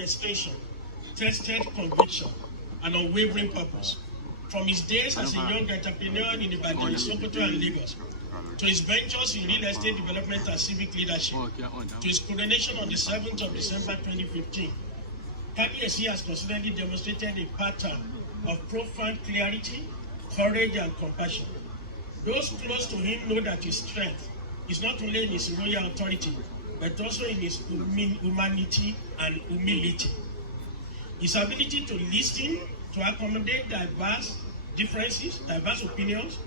distinction, tested conviction, and unwavering purpose. From his days as a young entrepreneur in Ibadan, Sokoto, and Lagos, to his ventures in real estate development and civic leadership, to his coronation on the 7th of December 2015, Kabiyesi has consistently demonstrated a pattern of profound clarity, courage, and compassion. Those close to him know that his strength is not only in his royal authority, but also in his humanity and humility. His ability to listen, to accommodate diverse differences, diverse opinions,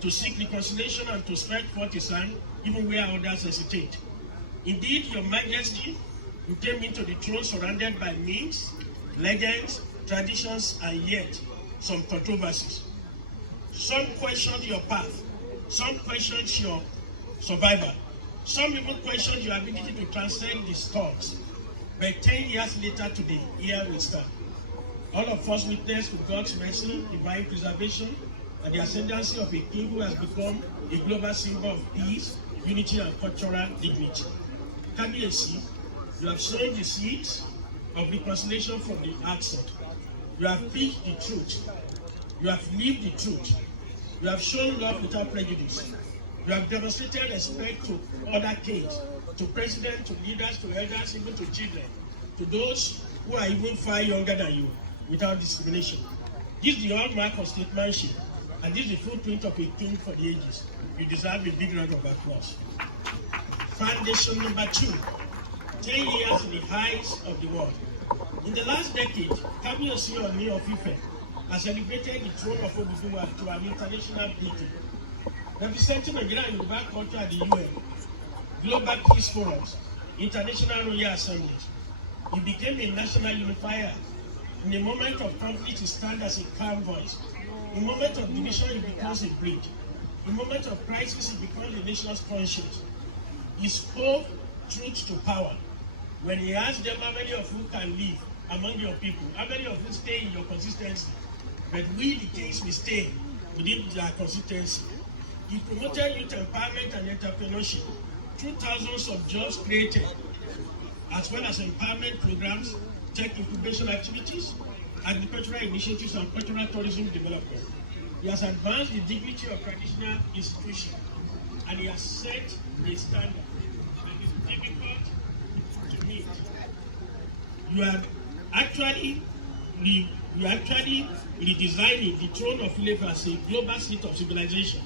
to seek reconciliation and to stretch forth his hand even where others hesitate. Indeed, Your Majesty, you came into the throne surrounded by myths, legends, traditions, and yet some controversies. Some questioned your path, some questioned your survival, some even questioned your ability to transcend the storms. But 10 years later today, here we stand. All of us witness to God's mercy, divine preservation, and the ascendancy of a king who has become a global symbol of peace, unity, and cultural dignity. Kabiyesi, you have sown the seeds of reconciliation from the outset. You have preached the truth. You have lived the truth. You have shown love without prejudice. You have demonstrated respect to other kings, to presidents, to leaders, to elders, even to children, to those who are even far younger than you, without discrimination. This is the hallmark of statesmanship, and this is the footprint of a king for the ages. You deserve a big round of applause. Foundation number 2, 10 years in the heights of the world. In the last decade, Kabiyesi Ooni of Ife has elevated the throne of Oduduwa to an international building, representing Nigeria and Yoruba culture at the UN, global peace forums, international royal assemblies. He became a national unifier. In a moment of conflict, he stands as a calm voice. In a moment of division, he becomes a bridge. In a moment of crisis, he becomes the nation's conscience. He spoke truth to power. When he asked them how many of you can live among your people, how many of you stay in your consistency, but we the kings will stay within their consistency. He promoted youth empowerment and entrepreneurship through thousands of jobs created, as well as empowerment programs, tech incubation activities, agricultural initiatives, and cultural tourism development. He has advanced the dignity of traditional institutions, and he has set a standard that is difficult to meet. You are actually redesigning the throne of Ife as a global seat of civilization,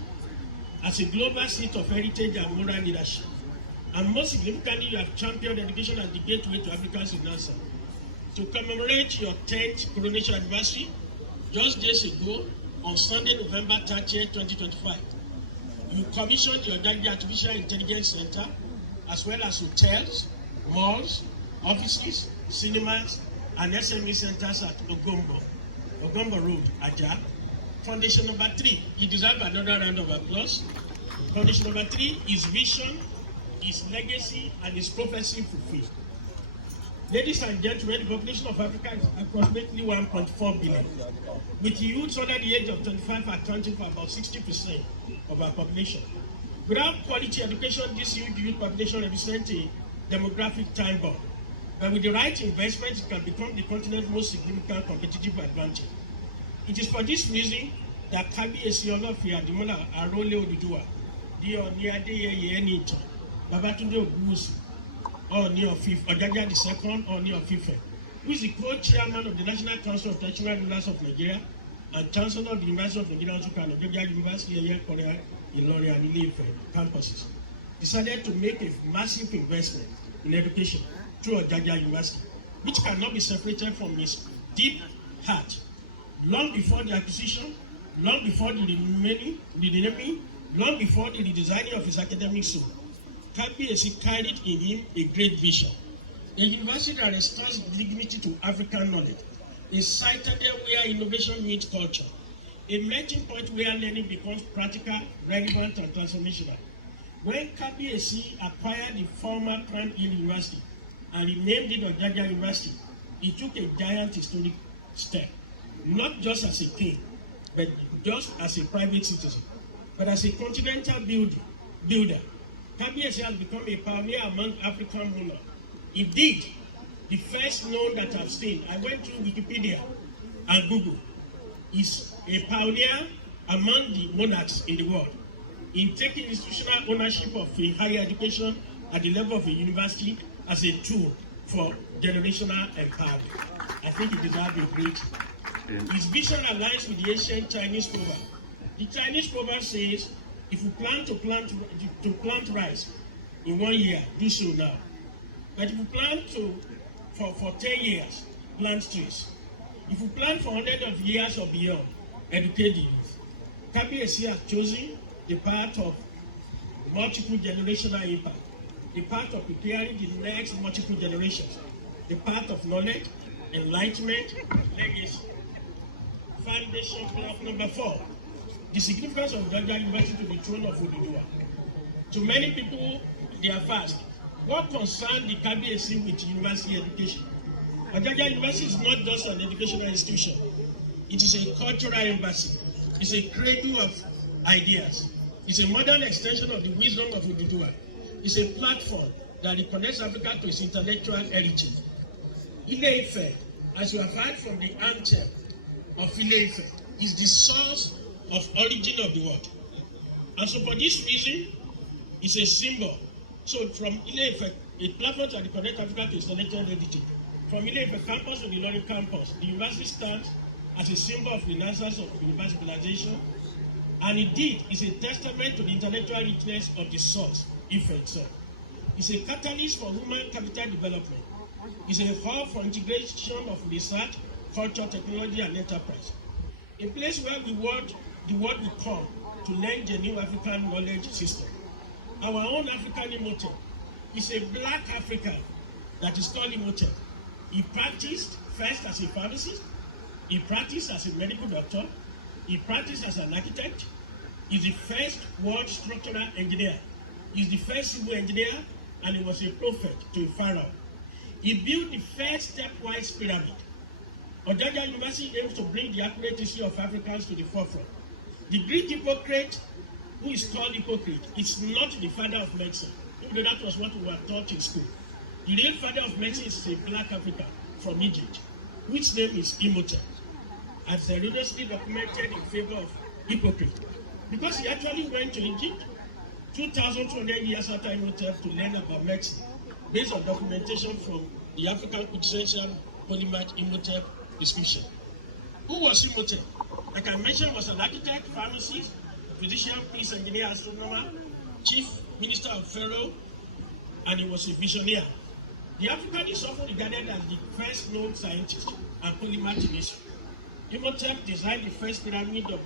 as a global seat of heritage and moral leadership. And most significantly, you have championed education as the gateway to African citizenship. To commemorate your 10th coronation anniversary, just days ago, on Sunday, November 30th, 2025, you commissioned your Odaji Artificial Intelligence Center, as well as hotels, malls, offices, cinemas, and SME centers at Ogombo Road, Ajah. Foundation number 3, you deserve another round of applause. Foundation number 3, his vision, his legacy, and his prophecy fulfilled. Ladies and gentlemen, the population of Africa is approximately 1.4 billion, with youths under the age of 25 accounting for about 60% of our population. Without quality education, this huge youth population represents a demographic time bomb. But with the right investment, it can become the continent's most significant competitive advantage. It is for this reason that Kabiyesi Olófin Adimola Arole Oduduwa, di Ooni Adeyeye Enitan, Babatunde Ogunwusi, Ooni of Ife, Ojaja II, Ooni of Ife, who is the co-chairman of the National Council of Traditional Rulers of Nigeria and Chancellor of the University of Nigeria, Nsukka, and Ojaja University, Korea, Ilorin, and Ile-Ife campuses, decided to make a massive investment in education through Ojaja University, which cannot be separated from his deep heart. Long before the acquisition, long before the renaming, long before the redesigning of his academic soul, Kabiyesi carried in him a great vision. A university that restores dignity to African knowledge, a citadel where innovation meets culture, a melting point where learning becomes practical, relevant, and transformational. When Kabiyesi acquired the former Crown Hill University and renamed it Ojaja University, he took a giant historic step, not just as a king, but just as a private citizen, but as a continental builder. Kabiyesi has become a pioneer among African monarchs. Indeed, The first known that I've seen, I went through Wikipedia and Google, is a pioneer among the monarchs in the world in taking institutional ownership of a higher education at the level of a university as a tool for generational empowerment. I think it deserves a great. His vision aligns with the ancient Chinese proverb. The Chinese proverb says, if you plan to plant rice in 1 year, do so now. But if you plan for 10 years, plant trees. If you plan for hundreds of years or beyond, educate the youth. Kabiyesi has chosen the path of multiple generational impact, the path of preparing the next multiple generations, the path of knowledge, enlightenment, legacy. Foundation block number 4, the significance of Georgia University to the throne of Oduduwa. To many people, they are fast. What concerns the Kabiyesi with university education? Georgia University is not just an educational institution. It is a cultural embassy. It's a cradle of ideas. It's a modern extension of the wisdom of Oduduwa. It's a platform that reconnects Africa to its intellectual heritage. Ife, as you have heard from the anthem of Ife, is the source of origin of the world. And so for this reason, it's a symbol. So from Ife, a platform that connects Africa to its intellectual heritage. From Ife campus to the Ilorin campus, the university stands as a symbol of renaissance of university civilization, and indeed is a testament to the intellectual richness of the source, Ife itself. It's a catalyst for human capital development. It's a hub for integration of research, culture, technology, and enterprise. A place where the world will come to learn the new African knowledge system. Our own African Imhotep is a black African that is called Imhotep. He practiced first as a pharmacist, he practiced as a medical doctor, he practiced as an architect, he's the first world structural engineer, he's the first civil engineer, and he was a prophet to a pharaoh. He built the first stepwise pyramid. Georgia University aims to bring the accurate history of Africans to the forefront. The Greek Hippocrates, who is called Hippocrates, is not the father of medicine. Even though that was what we were taught in school. The real father of medicine is a black African from Egypt, which name is Imhotep, and seriously documented in favor of Hippocrates. Because he actually went to Egypt 2,200 years after Imhotep to learn about medicine, based on documentation from the African quintessential polymath Imhotep description. Who was Imhotep? Like I mentioned, was an architect, pharmacist, physician, priest, engineer, astronomer, chief minister of Pharaoh, and he was a visionary. The African is often regarded as the first known scientist and polymath in history. Imhotep designed the first pyramid of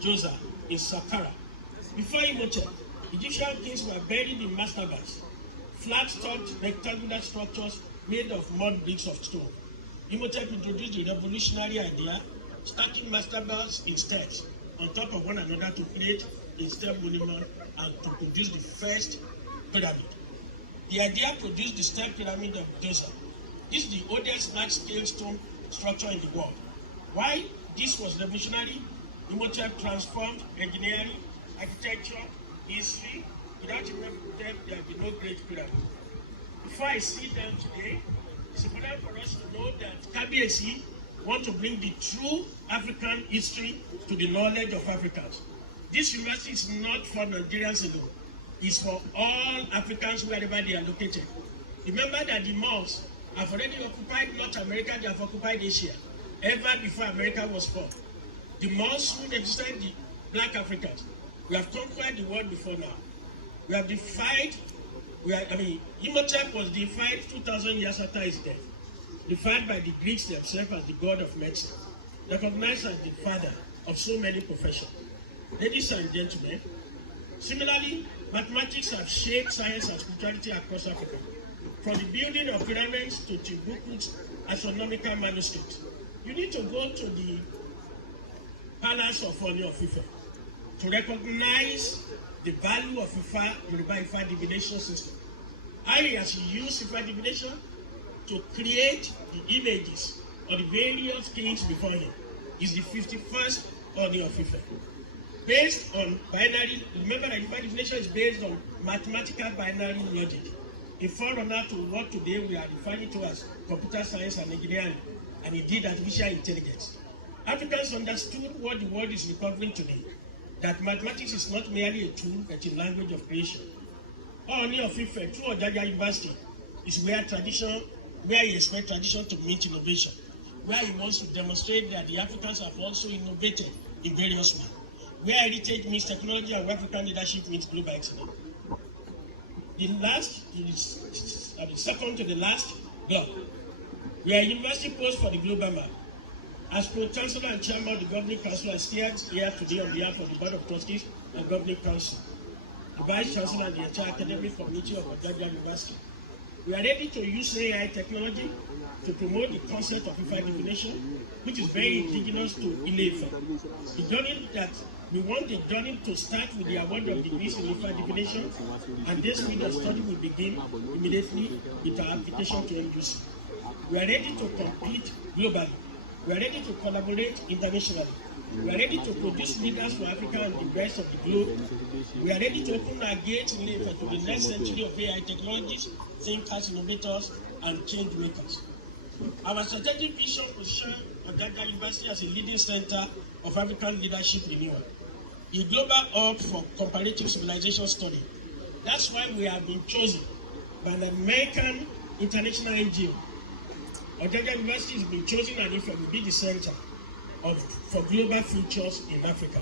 Djoser in Saqqara. Before Imhotep, Egyptian kings were buried in mastabas, flat-topped rectangular structures made of mud bricks of stone. Imhotep introduced the revolutionary idea, stacking mastabas in steps on top of one another to create a step monument and to produce the first pyramid. The idea produced the step pyramid of Djoser. This is the oldest large-scale stone structure in the world. Why this was revolutionary? Imhotep transformed engineering, architecture, history. Without Imhotep, there would be no great pyramid. Before I sit down today, it's important for us to know that Kabiyesi want to bring the true African history to the knowledge of Africans. This university is not for Nigerians alone. It's for all Africans wherever they are located. Remember that the Moors have already occupied North America, they have occupied Asia, ever before America was formed. The Moors who represented the black Africans, we have conquered the world before now. We have defied, Imhotep was defied 2,000 years after his death, defied by the Greeks themselves as the god of medicine, recognized as the father of so many professions. Ladies and gentlemen, similarly, mathematics have shaped science and spirituality across Africa, from the building of pyramids to Timbuktu's astronomical manuscripts. You need to go to the palace of Ooni Of Ife to recognize the value of Ife divination system. How he has used Ife divination to create the images of the various kings before him. Is the 51st Ooni Of Ife. Based on binary, remember that Ife divination is based on mathematical binary logic. a forerunner to what today we are referring to as computer science and engineering, and indeed artificial intelligence. Africans understood what the world is recovering today, that mathematics is not merely a tool, but a language of creation. Ooni of Ife, through Ojaja University, is where he expects tradition to meet innovation, where he wants to demonstrate that the Africans have also innovated in various ways, where heritage meets technology and where African leadership meets global excellence. The second to the last block, we are university post for the global map. As Pro-Chancellor and Chairman of the Governing Council, I stand here today on behalf of the Board of Trustees and Governing Council, the Vice Chancellor and the entire academic community of Ojaja University. We are ready to use AI technology to promote the concept of Ife divination, which is very indigenous to Ife. The journey that we want the journey to start with the award of degrees in Ife divination, and this field of study will begin immediately with our application to NUC. We are ready to compete globally. We are ready to collaborate internationally. We are ready to produce leaders for Africa and the rest of the globe. We are ready to open our gates in Ife to the next century of AI technologies, thinkers, innovators, and change makers. Our strategic vision positions Ojaja University as a leading center of African leadership renewal, a global hub for comparative civilization study. That's why we have been chosen by an American international NGO. Ojaja University has been chosen and Ife will be the center for global futures in Africa.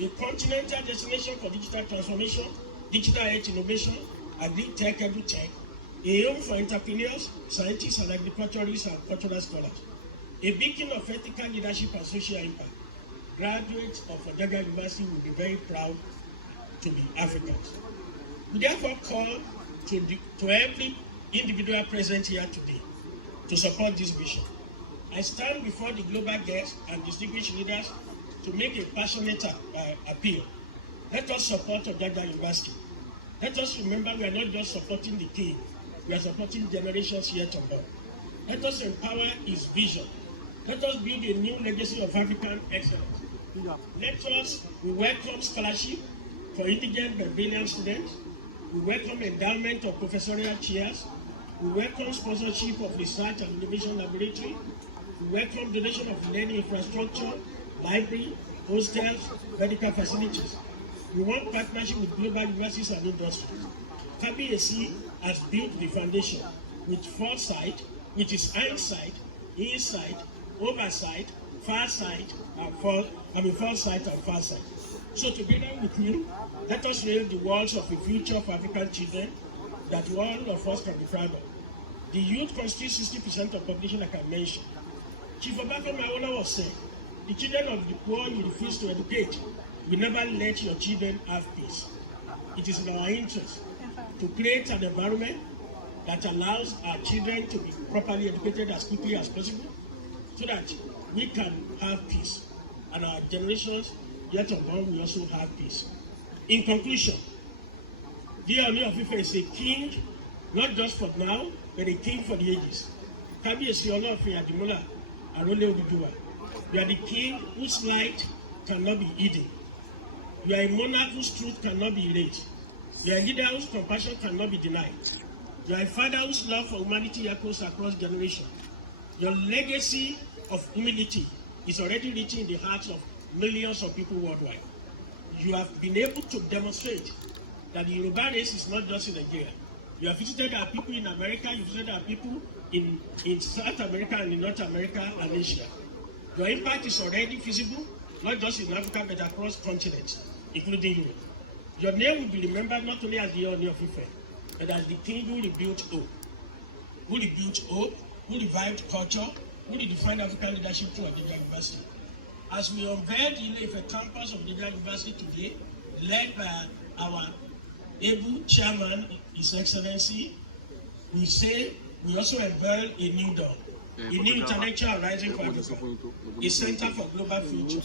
A continental destination for digital transformation, digital health innovation, agri-tech, edu-tech, a home for entrepreneurs, scientists, and agriculturists and cultural scholars. A beacon of ethical leadership and social impact. Graduates of Ojaja University will be very proud to be Africans. We therefore call to every individual present here today to support this vision. I stand before the global guests and distinguished leaders to make a passionate appeal. Let us support Ojaja University. Let us remember we are not just supporting the king, we are supporting generations yet unborn. Let us empower his vision. Let us build a new legacy of African excellence. We welcome scholarship for indigent and brilliant students. We welcome endowment of professorial chairs. We welcome sponsorship of research and innovation laboratory. We welcome donation of learning infrastructure, library, hostels, medical facilities. We want partnership with global universities and industries. KBAC has built the foundation with foresight, which is hindsight, insight, oversight, foresight, and farsight. So together with you, let us raise the walls of the future of African children that all of us can be proud of. The youth constitute 60% of population, like I mentioned. Chief Obafemi Awolowo said, the children of the poor you refuse to educate will never let your children have peace. It is in our interest to create an environment that allows our children to be properly educated as quickly as possible so that we can have peace and our generations yet unborn will also have peace. In conclusion, dear Ooni of Ife is a king, not just for now, but a king for the ages. Kábíyèsí Ọlọ́run Adimola Arole Oduduwa. You are the king whose light cannot be hidden. You are a monarch whose truth cannot be erased. You are a leader whose compassion cannot be denied. You are a father whose love for humanity echoes across generations. Your legacy of humility is already reaching the hearts of millions of people worldwide. You have been able to demonstrate that the Yoruba race is not just in Nigeria. You have visited our people in America, you visited our people in South America and in North America and Asia. Your impact is already visible, not just in Africa, but across continents, including Europe. Your name will be remembered not only as the Ooni of Ife, but as the king who rebuilt hope, who revived culture, who redefined African leadership through Ojaja University. As we unveil the Ife campus of Ojaja University today, led by our able chairman, His Excellency, we also unveil a new dawn, a new intellectual rising for Africa, a center for global future.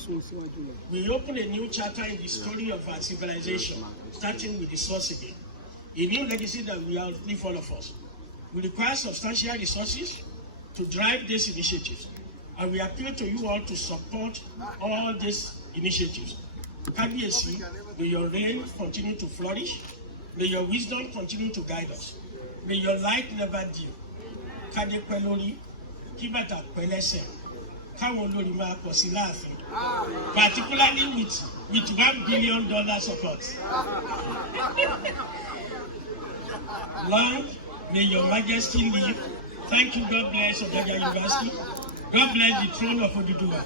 We open a new chapter in the story of our civilization, starting with the source again. A new legacy that will outlive all of us. We require substantial resources to drive these initiatives, and we appeal to you all to support all these initiatives. KBAC, may your reign continue to flourish. May your wisdom continue to guide us. May your light never dim. Kade pelori, kibata pelese, kawolori ma posilafi. Particularly with $1 billion support. Long may your majesty live. Thank you, God bless Ogaja University. God bless the throne of Oduduwa.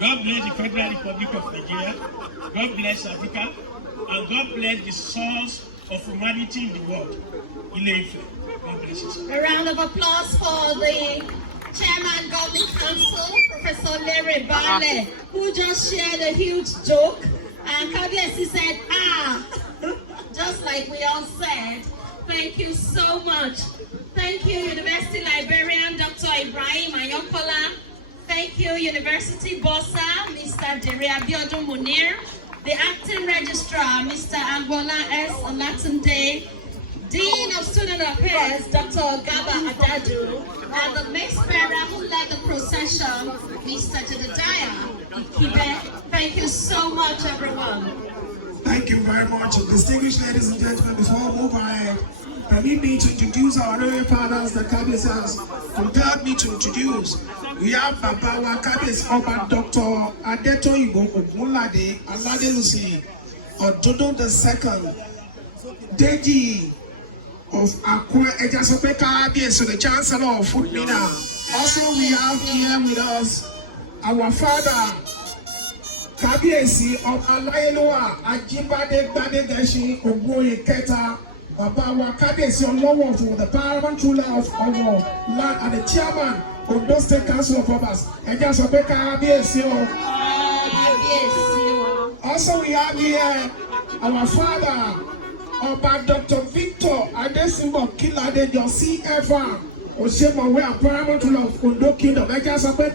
God bless the Federal Republic of Nigeria. God bless Africa. And God bless the source of humanity in the world. Ife. God bless you. A round of applause for the Chairman Government Council, Professor Larry Barley, who just shared a huge joke. And Kabiyesi said, just like we all said. Thank you so much. Thank you, University Librarian Dr. Ibrahim Ayonkola. Thank you, University Bossa, Mr. Dere Abiodun Munir. The Acting Registrar, Mr. Angola S. Olatunde. Dean of Student Affairs, Dr. Gaba Adadu. And the Mace Bearer who led the procession, Mr. Jedediah Ikibe. Thank you so much, everyone. Thank you very much. Distinguished ladies and gentlemen, before we move ahead, permit me to introduce our honorary fathers that Kabiyesi has compelled me to introduce. We have Babawa Kabiyesi Oba Dr. Adetoyibo Ogunlade Aladelusi Ododo II, Deji of Akure Ejasope Kabiyesi, the Chancellor of Footmina. Also, we have here with us our father, Kabiyesi Ọba Láyélúwà Ajíbádé Gbádégẹṣin Ògúnwòye Kẹta, Bàbá wa Kabiyesi Ọlọ́wọ̀ for the paramount ruler of our land and the chairman of the State Council of Obas. Ẹja sọ pé Kabiyesi o. Also we have here our father, Ọba Dr. Victor Adesimbo Kiladejo CFR, Oṣemọ̀wé and paramount ruler of Ondo Kingdom. Ẹja sọ pé